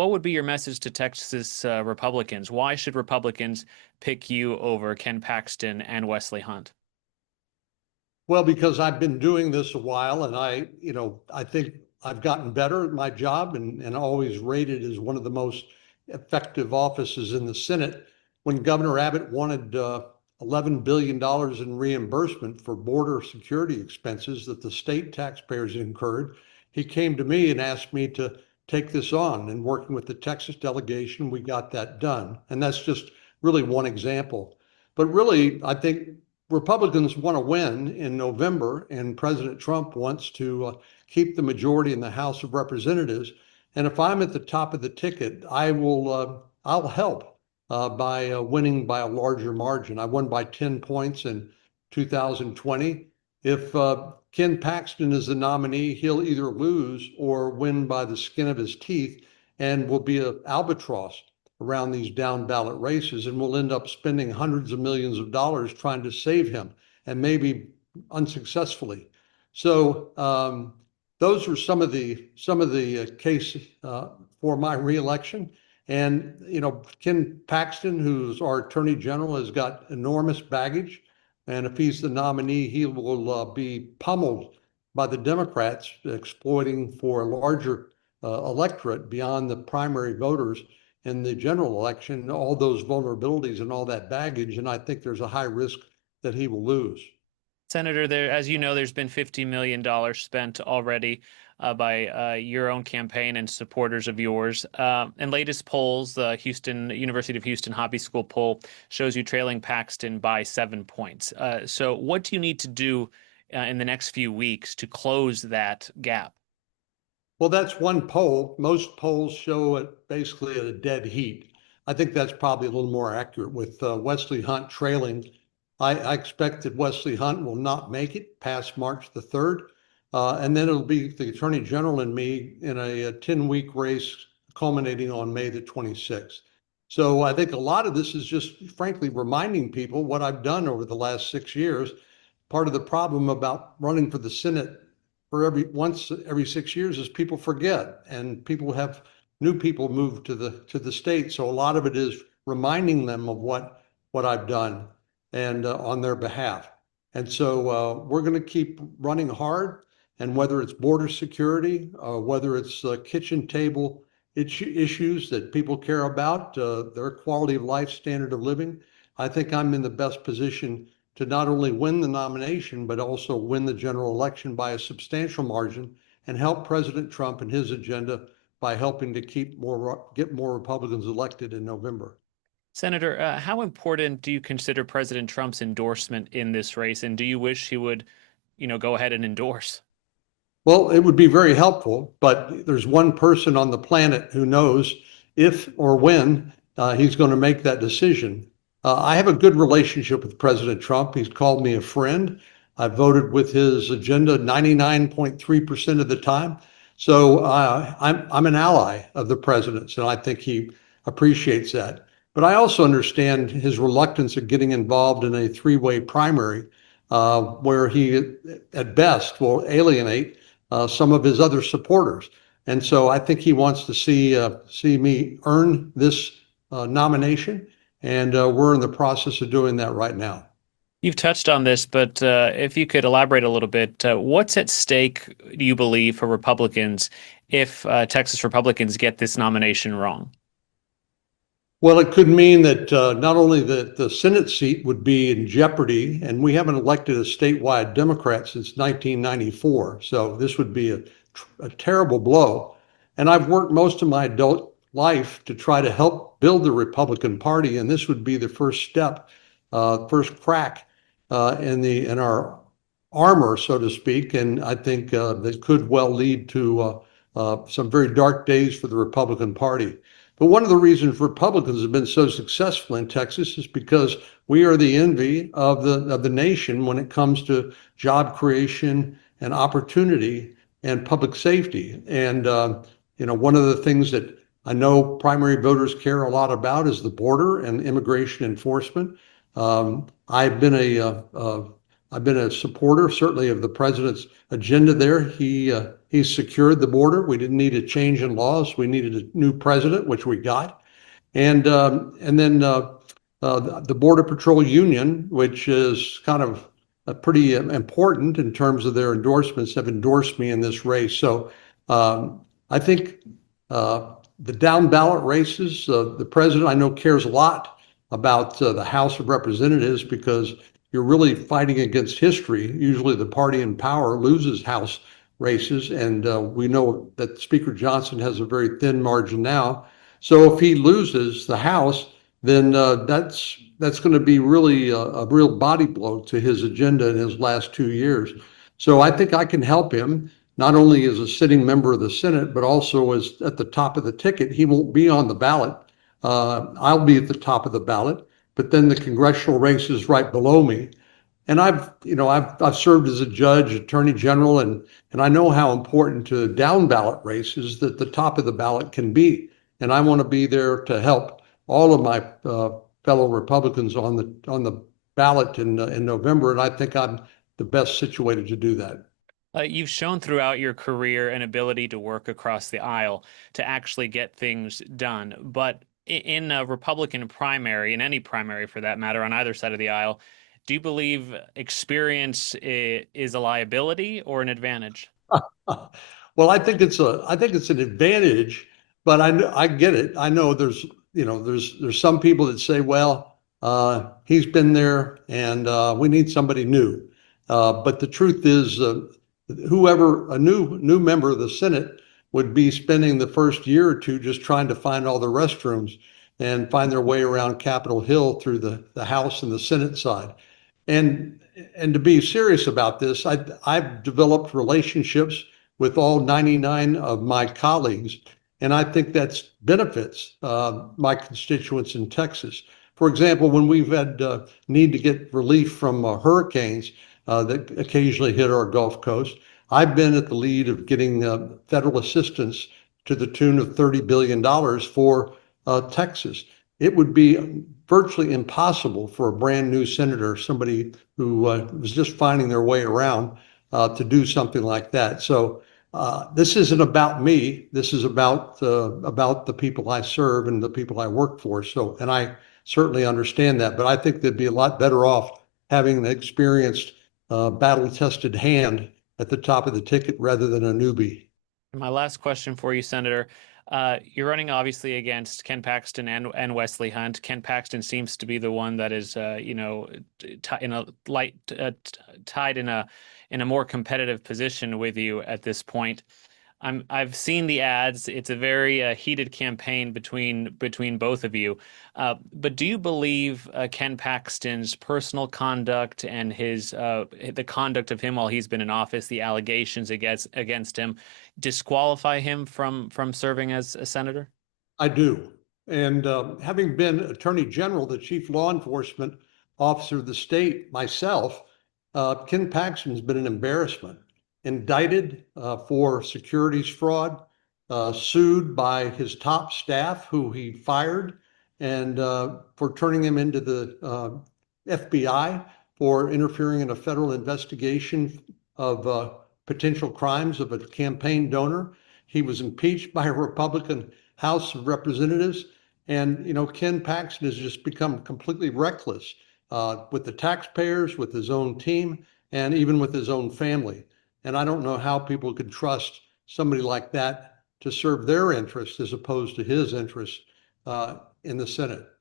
what would be your message to Texas Republicans? Why should Republicans pick you over Ken Paxton and Wesley Hunt? Well, because I've been doing this a while, and I think I've gotten better at my job and always rated as one of the most effective offices in the Senate. When Governor Abbott wanted $11 billion in reimbursement for border security expenses that the state taxpayers incurred, he came to me and asked me to take this on. And working with the Texas delegation, we got that done. And that's just really one example. But really, I think Republicans want to win in November, and President Trump wants to keep the majority in the House of Representatives. And if I'm at the top of the ticket, I'll help by winning by a larger margin. I won by 10 points in 2020. If Ken Paxton is the nominee, he'll either lose or win by the skin of his teeth, and will be an albatross around these down ballot races, and we'll end up spending hundreds of millions of dollars trying to save him, and maybe unsuccessfully. So those were some of the case for my reelection. And Ken Paxton, who's our Attorney General, has got enormous baggage, and if he's the nominee, he will be pummeled by the Democrats, exploiting for a larger electorate beyond the primary voters in the general election, all those vulnerabilities and all that baggage. And I think there's a high risk that he will lose. Senator, as you know, there's been $50 million spent already by your own campaign and supporters of yours. And latest polls, the University of Houston Hobby School poll, shows you trailing Paxton by 7 points. So what do you need to do in the next few weeks to close that gap? Well, that's one poll. Most polls show it basically at a dead heat. I think that's probably a little more accurate with Wesley Hunt trailing. I expect that Wesley Hunt will not make it past March the 3rd. And then it'll be the Attorney General and me in a 10-week race culminating on May the 26th. So I think a lot of this is just frankly reminding people what I've done over the last 6 years. Part of the problem about running for the Senate for every 6 years is people forget, and new people move to the state. So a lot of it is reminding them of what I've done and on their behalf. And so we're going to keep running hard, and whether it's border security, whether it's kitchen table issues that people care about, their quality of life, standard of living, I think I'm in the best position to not only win the nomination, but also win the general election by a substantial margin, and help President Trump and his agenda by helping to get more Republicans elected in November. Senator, how important do you consider President Trump's endorsement in this race, and do you wish he would, go ahead and endorse? Well, it would be very helpful, but there's one person on the planet who knows if or when he's going to make that decision. I have a good relationship with President Trump. He's called me a friend. I voted with his agenda 99.3% of the time. So I'm an ally of the president's, and I think he appreciates that. But I also understand his reluctance of getting involved in a three-way primary where he, at best, will alienate some of his other supporters. And so I think he wants to see me earn this nomination, and we're in the process of doing that right now. You've touched on this, but if you could elaborate a little bit, what's at stake, do you believe, for Republicans if Texas Republicans get this nomination wrong? Well, it could mean that not only that the Senate seat would be in jeopardy, and we haven't elected a statewide Democrat since 1994, so this would be a terrible blow. And I've worked most of my adult life to try to help build the Republican Party, and this would be the first step, first crack in our armor, so to speak. And I think that could well lead to some very dark days for the Republican Party. But one of the reasons Republicans have been so successful in Texas is because we are the envy of the nation when it comes to job creation and opportunity and public safety. And one of the things that I know primary voters care a lot about is the border and immigration enforcement. I've been a I've been a supporter certainly of the president's agenda there. He secured the border. We didn't need a change in laws. We needed a new president, which we got. And then the Border Patrol Union, which is kind of pretty important in terms of their endorsements, have endorsed me in this race. So I think the down ballot races, the president I know cares a lot about the House of Representatives because you're really fighting against history. Usually the party in power loses House races, and we know that Speaker Johnson has a very thin margin now. So if he loses the House, then that's going to be really a real body blow to his agenda in his last 2 years. So I think I can help him not only as a sitting member of the Senate, but also as at the top of the ticket. He won't be on the ballot. I'll be at the top of the ballot, but then the congressional race is right below me. And I've served as a judge, attorney general, and I know how important to down ballot races that the top of the ballot can be. And I want to be there to help all of my fellow Republicans on the ballot in November. And I think I'm the best situated to do that. You've shown throughout your career an ability to work across the aisle to actually get things done. But in a Republican primary, in any primary for that matter, on either side of the aisle, do you believe experience is a liability or an advantage? Well, I think it's an advantage, but I get it. I know there's some people that say, well, he's been there and we need somebody new. But the truth is, whoever a new member of the Senate would be spending the first year or two just trying to find all the restrooms and find their way around Capitol Hill through the House and the Senate side. And and to be serious about this, I've developed relationships with all 99 of my colleagues, and I think that's benefits my constituents in Texas. For example, when we've had need to get relief from hurricanes that occasionally hit our Gulf Coast, I've been at the lead of getting federal assistance to the tune of $30 billion for Texas. It would be virtually impossible for a brand new senator, somebody who was just finding their way around, to do something like that. So this isn't about me. This is about the people I serve and the people I work for. So, and I certainly understand that, but I think they'd be a lot better off having an experienced, battle-tested hand at the top of the ticket rather than a newbie. My last question for you, Senator. You're running obviously against Ken Paxton and Wesley Hunt. Ken Paxton seems to be the one that is, in a light, tied in a more competitive position with you at this point. I've seen the ads. It's a very heated campaign between both of you. But do you believe Ken Paxton's personal conduct and the conduct of him while he's been in office, the allegations against him, disqualify him from serving as a senator? I do. And having been Attorney General, the chief law enforcement officer of the state myself, Ken Paxton's been an embarrassment. Indicted for securities fraud, sued by his top staff, who he fired, and for turning him into the FBI for interfering in a federal investigation of potential crimes of a campaign donor. He was impeached by a Republican House of Representatives. And, Ken Paxton has just become completely reckless with the taxpayers, with his own team, and even with his own family. And I don't know how people could trust somebody like that to serve their interests as opposed to his interests in the Senate.